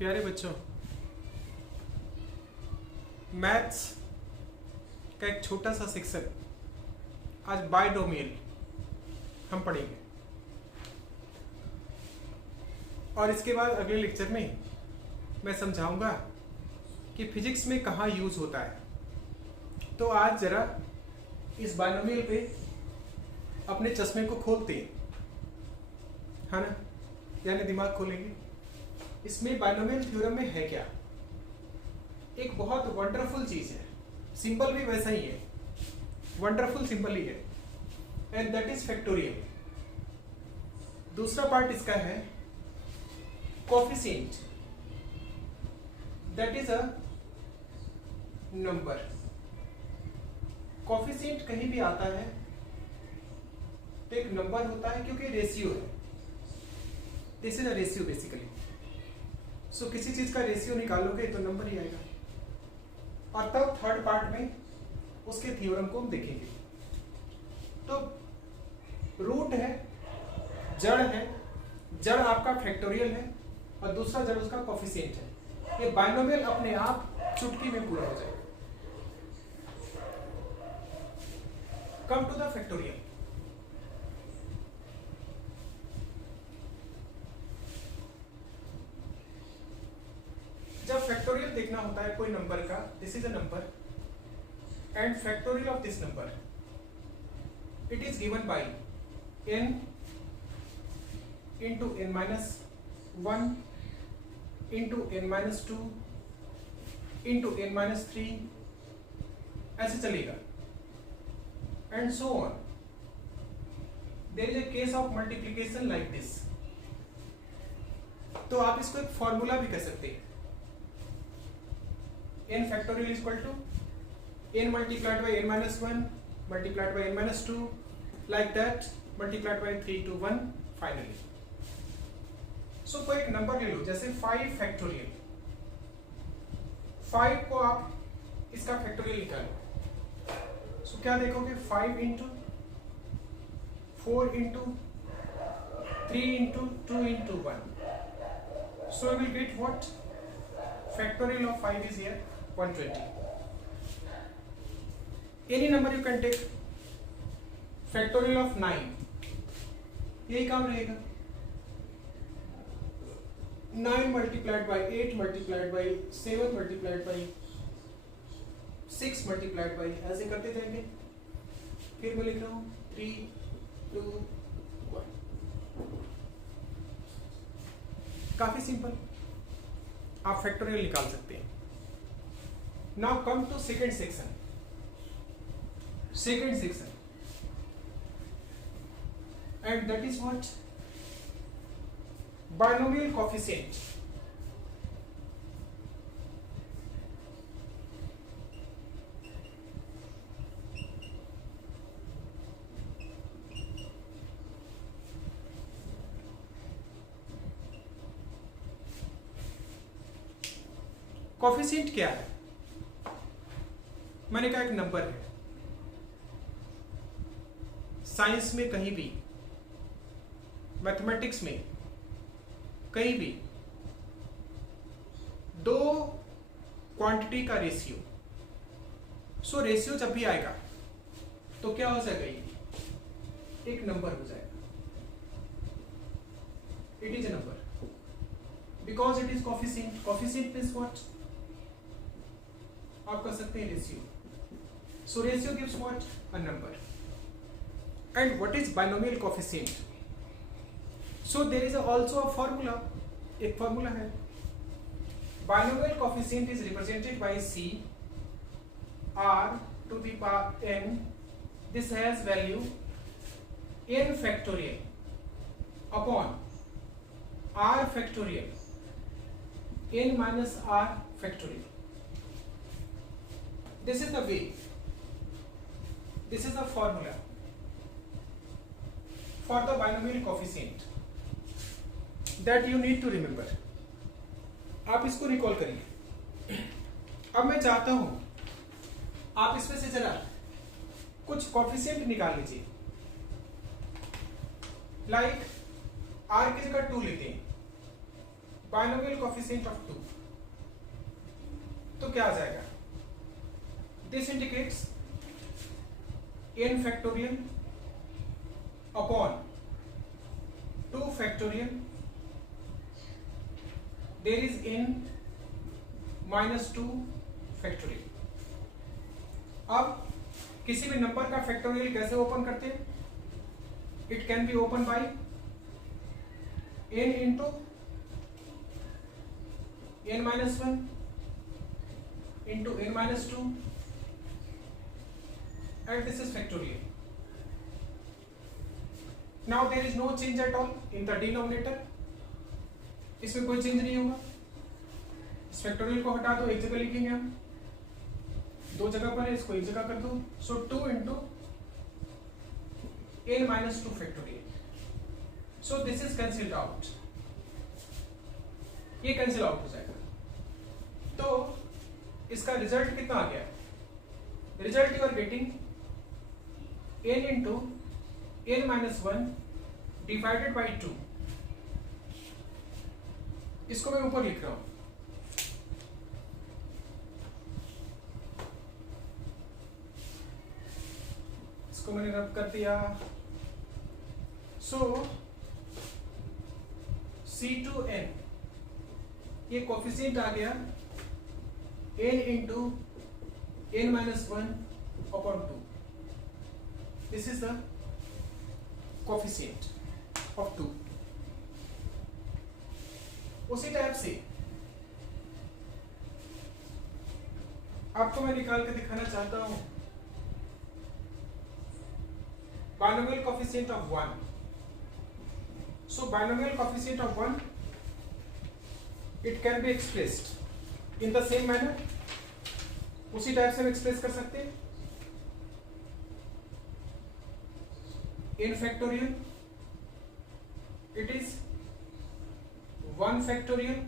प्यारे बच्चों, मैथ्स का एक छोटा सा सेक्शन आज बाइनोमियल हम पढ़ेंगे और इसके बाद अगले लेक्चर में मैं समझाऊंगा कि फिजिक्स में कहाँ यूज होता है। तो आज जरा इस बाइनोमियल पे अपने चश्मे को खोलते हैं, है ना, यानी दिमाग खोलेंगे। इसमें बाइनोमियल थ्योरम में है क्या? एक बहुत वंडरफुल चीज है, सिंपल भी वैसा ही है, वंडरफुल सिंपल ही है, एंड दैट इज फैक्टोरियल। दूसरा पार्ट इसका है coefficient, that is a number. Coefficient कहीं भी आता है तो एक नंबर होता है क्योंकि रेशियो है। This is a ratio basically. So किसी चीज का रेशियो निकालोगे तो नंबर ही आएगा। और तब थर्ड पार्ट में उसके थ्योरम को हम देखेंगे। तो रूट है, जड़ है, जड़ आपका फैक्टोरियल है और दूसरा जड़ उसका कोफिशिएंट है। ये बाइनोमियल अपने आप चुटकी में पूरा हो जाएगा। Come to the factorial. जब फैक्टोरियल देखना होता है कोई नंबर का, this is a number and factorial of this number, it is given by n into n minus 1 into n minus 2 into n minus 3, ऐसे चलेगा and so on. There is a case of multiplication like this. तो आप इसको एक formula भी कह सकते हैं। n factorial is equal to n multiplied by n minus 1 multiplied by n minus 2, like that, multiplied by 3 to 1 finally. So कोई एक नंबर ले लो, जैसे 5 फैक्टोरियल। 5 को आप इसका फैक्टोरियल निकालो। सो क्या देखोगे? 5 into 4 into 3 into 2 into 1. So you will get what? Factorial of 5 is here 120. Any number you can take. Factorial of 9, यही काम रहेगा। 9 multiplied by 8 multiplied by 7 multiplied by 6 multiplied by, ऐसे करते जाएंगे। फिर मैं लिख रहा हूँ 3 2 1। काफी सिंपल, आप फैक्टोरियल निकाल सकते हैं। Now come to second section. Second section and that is what? Binomial coefficient. Coefficient क्या है? मैंने कहा एक नंबर है। साइंस में कहीं भी, मैथमेटिक्स में कहीं भी दो क्वांटिटी का रेशियो, सो रेशियो जब भी आएगा तो क्या हो जाएगा? ये एक नंबर हो जाएगा। It is a number because it is coefficient. Coefficient means what? आप कर सकते हैं ratio. So ratio gives what? A number. And what is binomial coefficient? So there is also a formula. एक फॉर्मूला है। Binomial coefficient is represented by C r to the power n. This has value n factorial upon r factorial n minus r factorial. This is the way. This is the formula for the binomial coefficient that you need to remember. आप इसको recall करिए। अब मैं चाहता हूं आप इसमें से जरा कुछ कोफिशिएंट निकाल लीजिए। लाइक r की जगह 2 लेते हैं, बाइनोमियल कोफिशिएंट ऑफ 2, तो क्या आ जाएगा? This indicates n factorial upon 2 factorial, there is n minus 2 factorial. अब किसी भी नंबर का फैक्टोरियल कैसे ओपन करते हैं? It can be open by n into n minus 1 into n minus 2 and this is factorial. Now there is no change at all in the denominator. इसमें कोई change नहीं होगा। इस फैक्टोरियल को हटा दो, एक जगह लिखेंगे हम, दो जगह पर है, इसको एक जगह कर दो। So 2 into n minus 2 factorial. So this is cancelled out, ये कैंसिल आउट हो जाएगा। तो इसका रिजल्ट कितना आ गया? Result you are getting n into n minus 1 divided by 2। इसको मैं ऊपर लिख रहा हूं, इसको मैंने रब कर दिया। सो C2n ये कोफिशिएंट आ गया n into n minus 1 upon 2। This is the coefficient of 2। उसी टाइप से आपको मैं निकाल के दिखाना चाहता हूं binomial coefficient of 1। So binomial coefficient of 1 it can be expressed in the same manner. उसी टाइप से हम एक्सप्रेस कर सकते हैं। n factorial, it is 1 factorial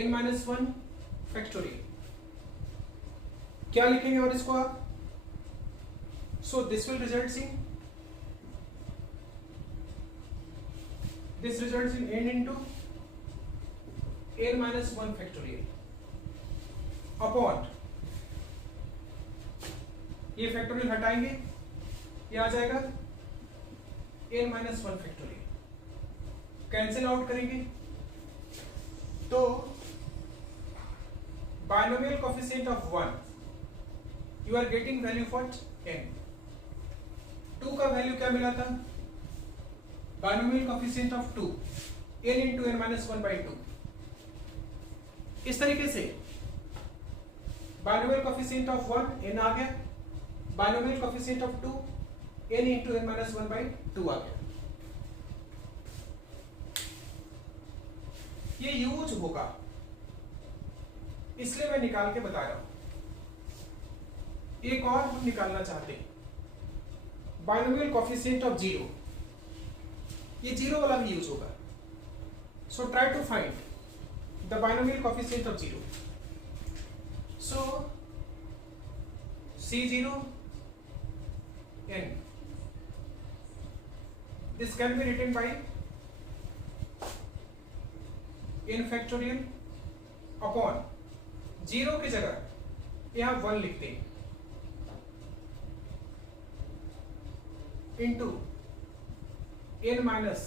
n minus 1 factorial। क्या लिखेंगे और इसको आप? So this will results in n into n minus 1 factorial upon, ये फैक्टोरियल हटाएंगे, ये आ जाएगा n minus 1 factorial. Cancel out करेंगे तो binomial coefficient of 1 you are getting value for n। 2 का वैल्यू क्या मिला था? Binomial coefficient of 2 n into n minus 1 by 2। इस तरीके से बाइनोमियल कोफिशिएंट ऑफ 1 n आ गया, binomial coefficient of 2 n into n minus 1 by 2 आ गया। ये यूज होगा, इसलिए मैं निकाल के बता रहा हूं। एक और हम निकालना चाहते हैं, बाइनोमियल कोफिशिएंट ऑफ 0। ये 0 वाला भी यूज होगा। So try to find the binomial coefficient of 0। So C0 n, this can be written by n factorial upon 0 की जगह यहां 1 लिखते हैं इंटू n माइनस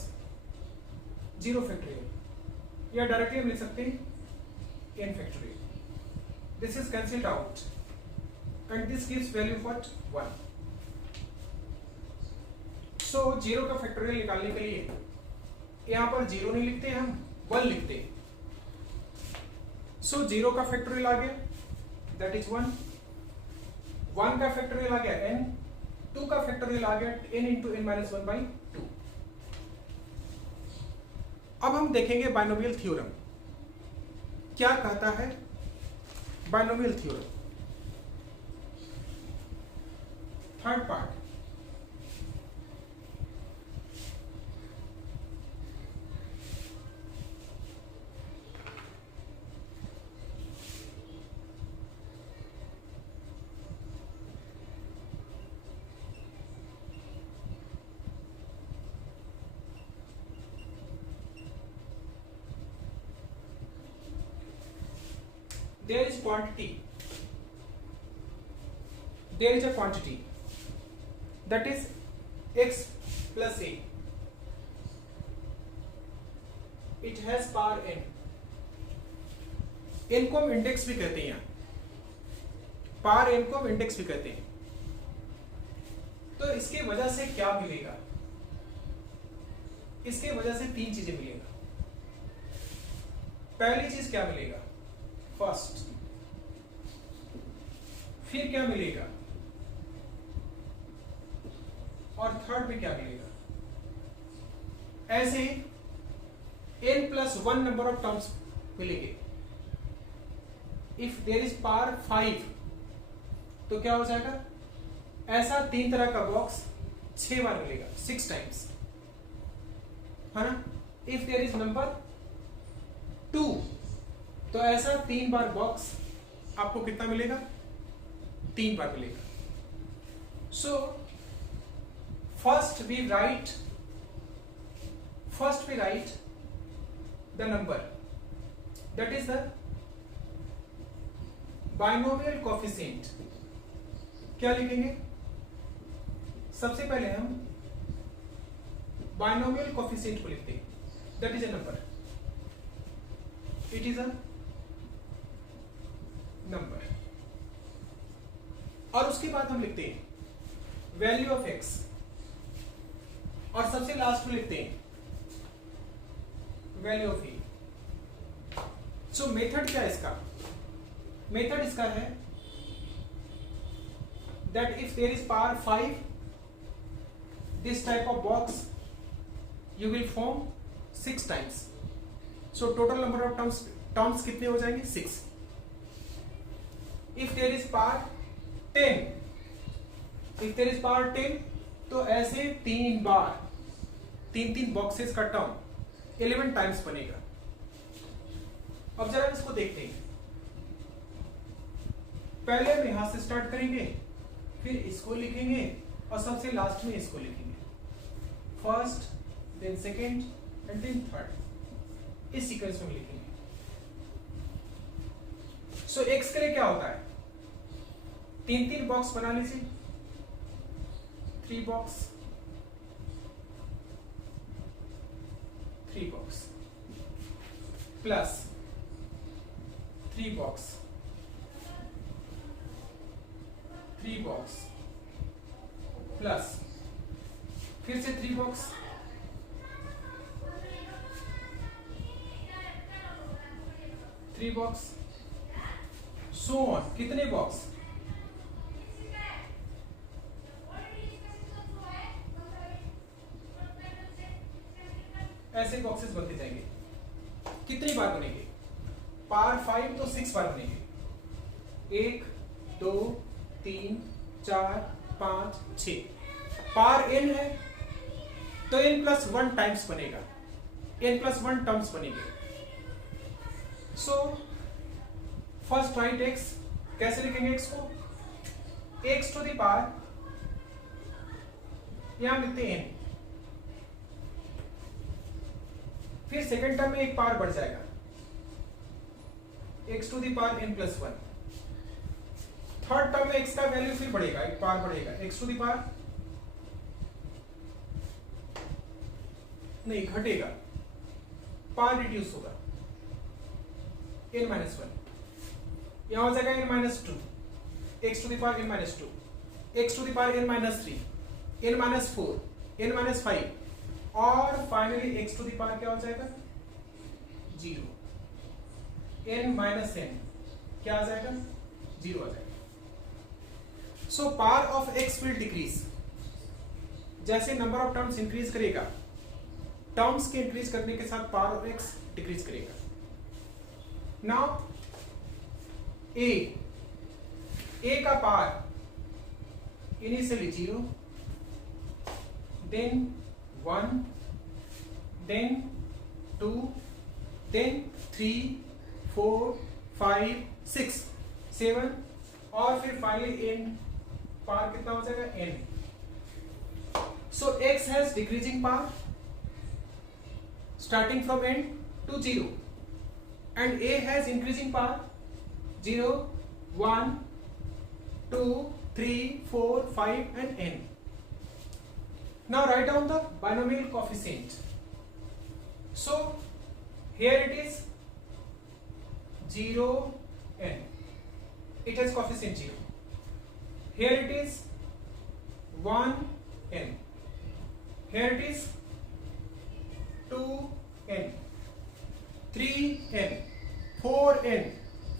0 फैक्टोरियल, या डायरेक्टली हम लिख सकते हैं n factorial. This is cancelled out and this gives value for 1। So 0 का फैक्टोरियल निकालने के लिए यहां पर 0 नहीं लिखते, हम 1 लिखते हैं। सो 0 का फैक्टोरियल आ गया, दैट इज 1। 1 का फैक्टोरियल आ गया n, 2 का फैक्टोरियल आ गया n into n minus 1 by 2। अब हम देखेंगे बाइनोमियल थ्योरम क्या कहता है। Binomial theorem third part. there is quantity, there is a quantity that is x plus a. It has power n. n को हम इंडेक्स भी कहते हैं, यहाँ पावर n को हम इंडेक्स भी कहते हैं। तो इसके वजह से क्या मिलेगा? इसके वजह से तीन चीजें मिलेगा। पहली चीज क्या मिलेगा? फर्स्ट। फिर क्या मिलेगा? और थर्ड में क्या मिलेगा? ऐसे n+1 नंबर ऑफ टर्म्स मिलेंगे। इफ देयर इज पावर 5 तो क्या हो जाएगा? ऐसा तीन तरह का बॉक्स 6 बार मिलेगा, 6 टाइम्स, है ना। इफ देयर इज नंबर 2 तो ऐसा 3 बार बॉक्स आपको कितना मिलेगा? 3 बार मिलेगा। So first we write the number that is the binomial coefficient। क्या लिखेंगे? सबसे पहले हम binomial coefficient को लिखते हैं, that is a number, it is a number। और उसके बाद हम लिखते हैं value of x, और सबसे लास्ट में लिखते हैं value of A. So method क्या है इसका? मेथड इसका है that if there is power 5 this type of box you will form 6 times. So total number of terms कितने हो जाएंगे? 6। इफ देयर इज पावर 10 तो ऐसे 3 बार 3 बॉक्सेस का टर्म 11 टाइम्स बनेगा। अब जरा इसको देखते हैं। पहले हम यहां से स्टार्ट करेंगे, फिर इसको लिखेंगे और सबसे लास्ट में इसको लिखेंगे। First, then second and then third, इस सीक्वेंस में लिखेंगे। सो एक्स के लिए क्या होता है? 3 बॉक्स बना लीजिए, 3 box, 3 box plus 3 box, 3 box plus फिर से 3 बॉक्स, 3 बॉक्स, सो ऑन। कितने बॉक्स? ऐसे बॉक्सेस बनते जाएंगे। कितनी बार बनेंगे? पावर 5 तो 6 बार बनेंगे। 1 2 3 4 5 6। पावर n है तो n+1 टाइम्स बनेगा, n+1 टर्म्स बनेंगे। सो फर्स्ट राइट x, कैसे लिखेंगे x को? x टू द पावर, यहां लिखते हैं n। फिर सेकेंड टर्म में एक पावर बढ़ जाएगा, x to the power n+1। Third term में x का वैल्यू फिर बढ़ेगा, एक पावर बढ़ेगा, x टू द पावर नहीं घटेगा, पावर रिड्यूस होगा, n-1। यहां हो जाएगा n-2, x to the power n-2, x to the power n-3, n-4, n-5 और finally x to the power क्या हो जाएगा? 0। n-n क्या आ जाएगा? 0 आ जाएगा। So power of x will decrease. जैसे नंबर ऑफ टर्म्स इंक्रीज करेगा, टर्म्स के इंक्रीज करने के साथ पावर ऑफ x डिक्रीज करेगा। नाउ a का power initially 0, then 1, then 2, then 3, 4, 5, 6, 7 और फिर फाइनली n पावर कितना हो जाएगा? n। So x has decreasing power starting from n to 0 and a has increasing power 0, 1, 2, 3, 4, 5 and n. Now write down the binomial coefficient. So here it is 0 n. It has coefficient 0. Here it is 1 n. Here it is 2 n, 3 n, 4 n,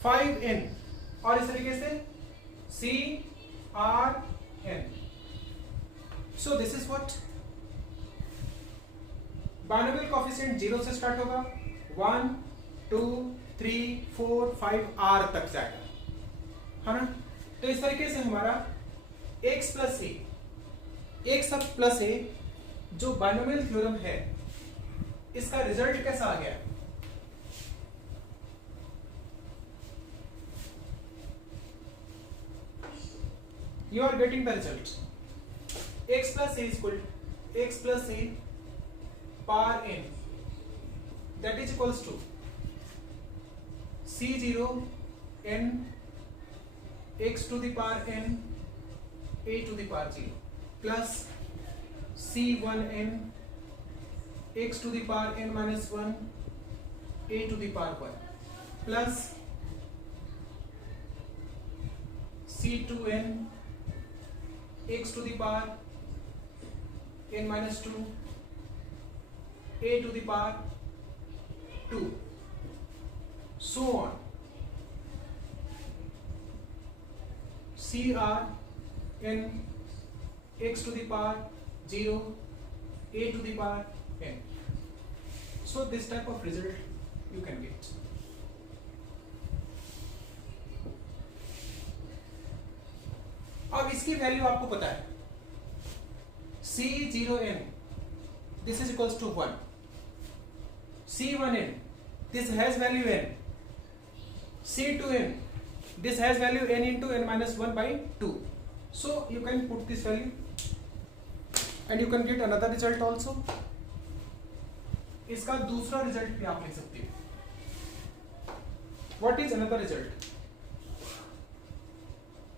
5 n और इस तरीके से C R n. So this is what binomial coefficient 0 से start होगा, 1, 2, 3, 4, 5 R तक जाएगा, है ना। तो इस तरीके से हमारा x प्लस ए, x सब प्लस ए जो बाइनोमियल थ्योरम है इसका रिजल्ट कैसा आ गया। You are getting the result. X plus a is equal to x plus a power n, that is equals to C0 n x to the power n a to the power 0 plus C1 n x to the power n minus 1 a to the power 1 plus C2 n x to the power n minus 2 a to the power 2, so on. CR n x to the power 0 a to the power n. So this type of result you can get. अब इसकी value आपको पता है, C0n this is equals to 1, C1n this has value n, C2n this has value n into n minus 1 by 2. So you can put this value and you can get another result also. इसका दूसरा result भी आप ले सकते हो. What is another result?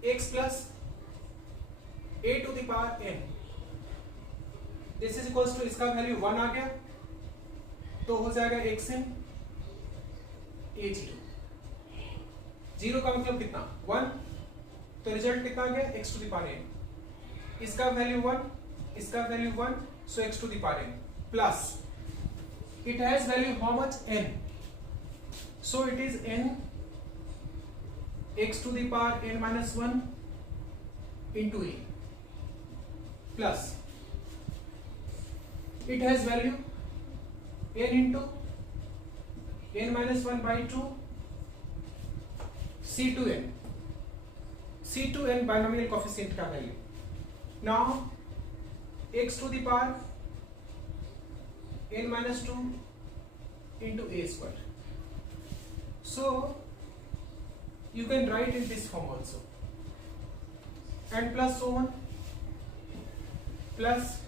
x plus a to the power n this is equals to, इसका value 1 आ गया तो हो जाएगा xn a0. 0 का मतलब कितना 1, तो रिजल्ट कितना आ गया x to the power n. इसका वैल्यू 1, इसका value 1, so x to the power n plus it has value how much n, so it is n x to the power n minus 1 into a plus it has value n into n minus 1 by 2 C2n, C2n binomial coefficient का value. Now x to the power n minus 2 into a square. So you can write in this form also, and plus so on, plus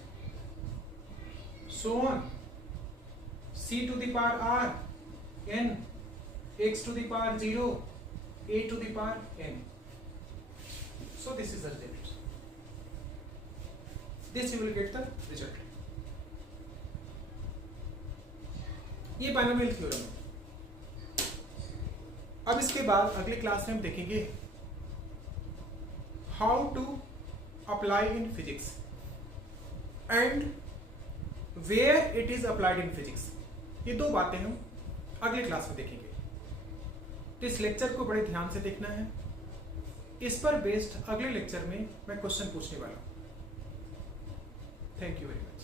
so on, c to the power r n x to the power 0 a to the power n. So this is the result. This you will get the result. ये binomial theorem है. अब इसके बाद अगली class में हम देखेंगे how to apply in physics and where it is applied in physics. ये दो बातें हम अगली क्लास में देखेंगे. तो इस लेक्चर को बड़े ध्यान से देखना है. इस पर बेस्ड अगले लेक्चर में मैं क्वेश्चन पूछने वाला हूं. Thank you very much.